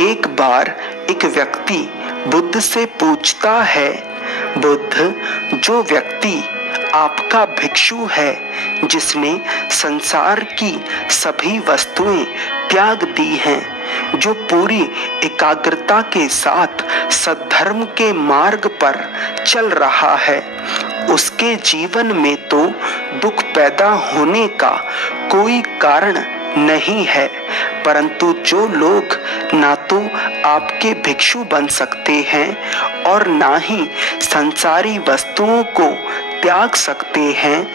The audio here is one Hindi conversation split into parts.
एक बार एक व्यक्ति बुद्ध से पूछता है, बुद्ध, जो व्यक्ति आपका भिक्षु है, जिसने संसार की सभी वस्तुएं त्याग दी हैं, जो पूरी एकाग्रता के साथ सद्धर्म के मार्ग पर चल रहा है, उसके जीवन में तो दुख पैदा होने का कोई कारण नहीं है। परंतु जो लोग ना तो आपके भिक्षु बन सकते हैं और ना ही संसारी वस्तुओं को त्याग सकते हैं,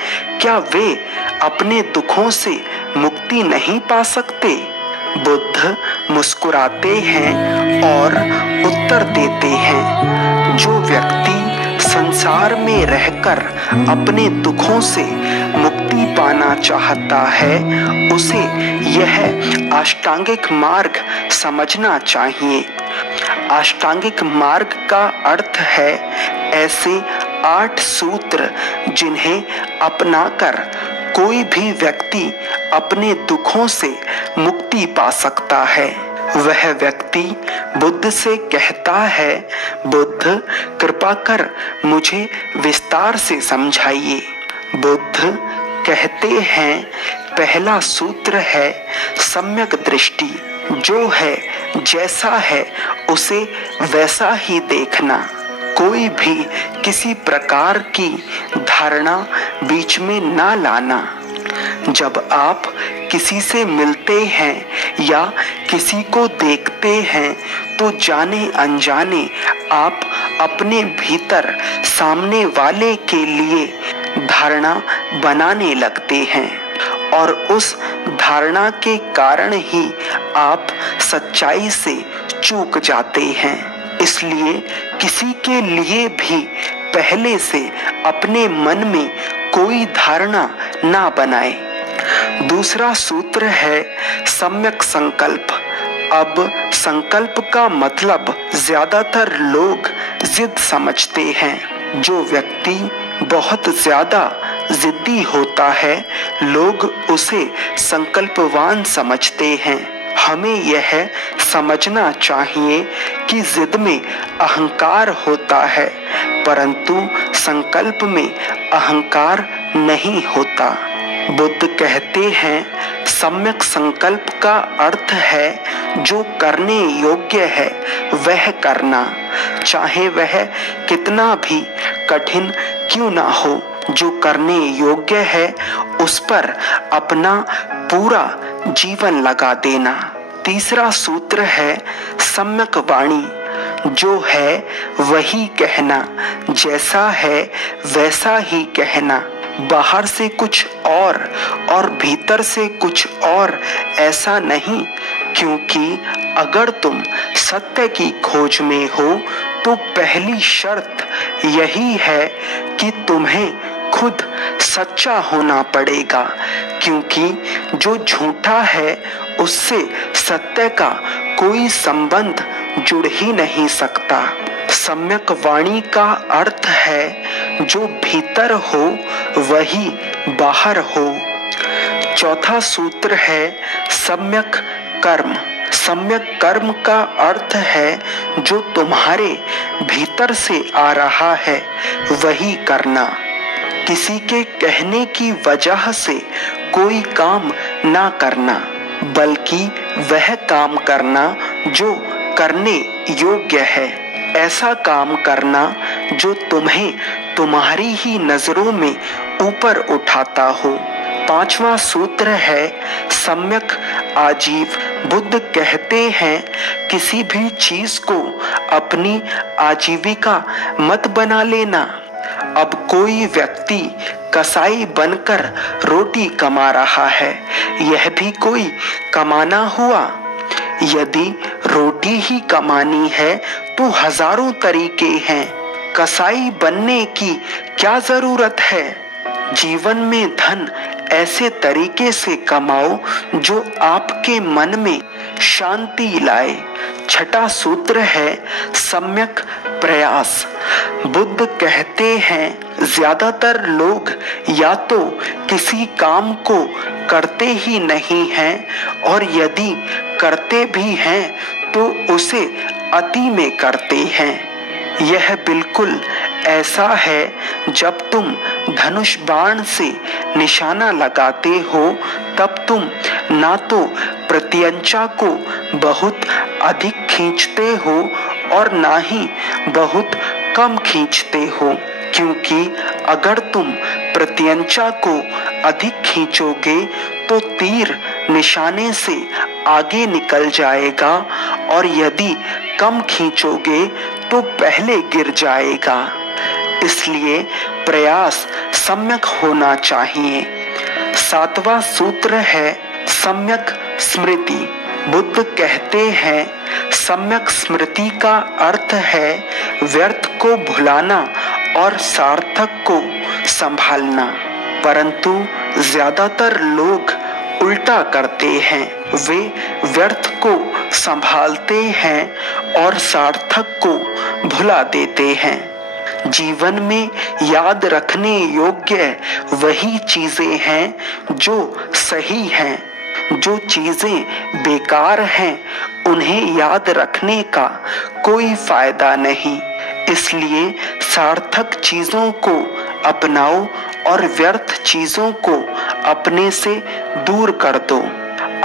क्या वे अपने दुखों से मुक्ति नहीं पा सकते? बुद्ध मुस्कुराते हैं और उत्तर देते हैं, जो व्यक्ति संसार में रहकर अपने दुखों से मुक्ति पाना चाहता है, उसे यह अष्टांगिक मार्ग समझना चाहिए। अष्टांगिक मार्ग का अर्थ है ऐसे 8 सूत्र जिन्हें अपनाकर कोई भी व्यक्ति अपने दुखों से मुक्ति पा सकता है। वह व्यक्ति बुद्ध से कहता है, बुद्ध, कृपा कर मुझे विस्तार से समझाइए। बुद्ध कहते हैं, पहला सूत्र है सम्यक दृष्टि, जो है जैसा है उसे वैसा ही देखना। कोई भी किसी प्रकार की धारणा बीच में ना लाना। जब आप किसी से मिलते हैं या किसी को देखते हैं तो जाने अनजाने आप अपने भीतर सामने वाले के लिए धारणा बनाने लगते हैं और उस धारणा के कारण ही आप सच्चाई से चूक जाते हैं। इसलिए किसी के लिए भी पहले से अपने मन में कोई धारणा ना बनाए। दूसरा सूत्र है सम्यक संकल्प। अब संकल्प का मतलब ज्यादातर लोग जिद समझते हैं। जो व्यक्ति बहुत ज्यादा जिद्दी होता है, लोग उसे संकल्पवान समझते हैं। हमें यह समझना चाहिए कि जिद में अहंकार होता है, परंतु संकल्प में अहंकार नहीं होता। बुद्ध कहते हैं, सम्यक संकल्प का अर्थ है जो करने योग्य है वह करना, चाहे वह कितना भी कठिन क्यों ना हो। जो करने योग्य है उस पर अपना पूरा जीवन लगा देना। तीसरा सूत्र है सम्यक वाणी, जो है वही कहना, जैसा है वैसा ही कहना। बाहर से कुछ और भीतर से कुछ और ऐसा नहीं, क्योंकि अगर तुम सत्य की खोज में हो तो पहली शर्त यही है कि तुम्हें खुद सच्चा होना पड़ेगा, क्योंकि जो झूठा है उससे सत्य का कोई संबंध जुड़ ही नहीं सकता। सम्यक वाणी का अर्थ है जो भीतर हो वही बाहर हो। चौथा सूत्र है सम्यक कर्म। सम्यक कर्म का अर्थ है जो तुम्हारे भीतर से आ रहा है वही करना। किसी के कहने की वजह से कोई काम ना करना, बल्कि वह काम करना जो करने योग्य है। ऐसा काम करना जो तुम्हें तुम्हारी ही नजरों में ऊपर उठाता हो। पांचवा सूत्र है सम्यक आजीव। बुद्ध कहते हैं, किसी भी चीज को अपनी आजीविका मत बना लेना। अब कोई व्यक्ति कसाई बनकर रोटी कमा रहा है, यह भी कोई कमाना हुआ। यदि रोटी ही कमानी है तो हजारों तरीके हैं, कसाई बनने की क्या जरूरत है। जीवन में धन ऐसे तरीके से कमाओ जो आपके मन में शांति लाए। छठा सूत्र है सम्यक प्रयास। बुद्ध कहते हैं, ज्यादातर लोग या तो किसी काम को करते ही नहीं हैं, और यदि करते भी हैं तो उसे अति में करते हैं। यह बिल्कुल ऐसा है जब तुम धनुष बाण से निशाना लगाते हो, तब तुम ना तो प्रत्यंचा को बहुत अधिक खींचते हो और ना ही बहुत कम खींचते हो, क्योंकि अगर तुम प्रत्यंचा को अधिक खींचोगे तो तीर निशाने से आगे निकल जाएगा और यदि कम खींचोगे तो पहले गिर जाएगा। इसलिए प्रयास सम्यक होना चाहिए। 7वां सूत्र है सम्यक स्मृति। बुद्ध कहते हैं सम्यक स्मृति का अर्थ है व्यर्थ को भुलाना और सार्थक को संभालना, परंतु ज्यादातर लोग उल्टा करते हैं। वे व्यर्थ को संभालते हैं और सार्थक को भुला देते हैं। जीवन में याद रखने योग्य वही चीजें हैं जो सही हैं। जो चीजें बेकार हैं उन्हें याद रखने का कोई फायदा नहीं। इसलिए सार्थक चीजों को अपनाओ और व्यर्थ चीजों को अपने से दूर कर दो।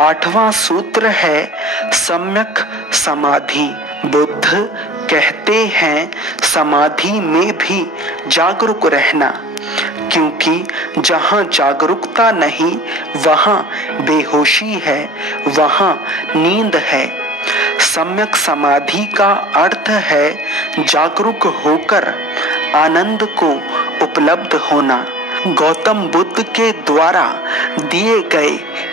8वां सूत्र है सम्यक समाधि। बुद्ध कहते हैं समाधि में भी जागरूक रहना, क्योंकि जहाँ जागरूकता नहीं वहाँ बेहोशी है, वहाँ नींद है। सम्यक समाधि का अर्थ है जागरूक होकर आनंद को उपलब्ध होना। गौतम बुद्ध के द्वारा दिए गए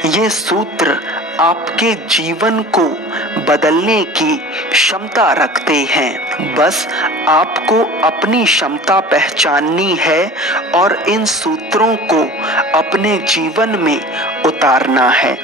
ये सूत्र आपके जीवन को बदलने की क्षमता रखते हैं। बस आपको अपनी क्षमता पहचाननी है और इन सूत्रों को अपने जीवन में उतारना है।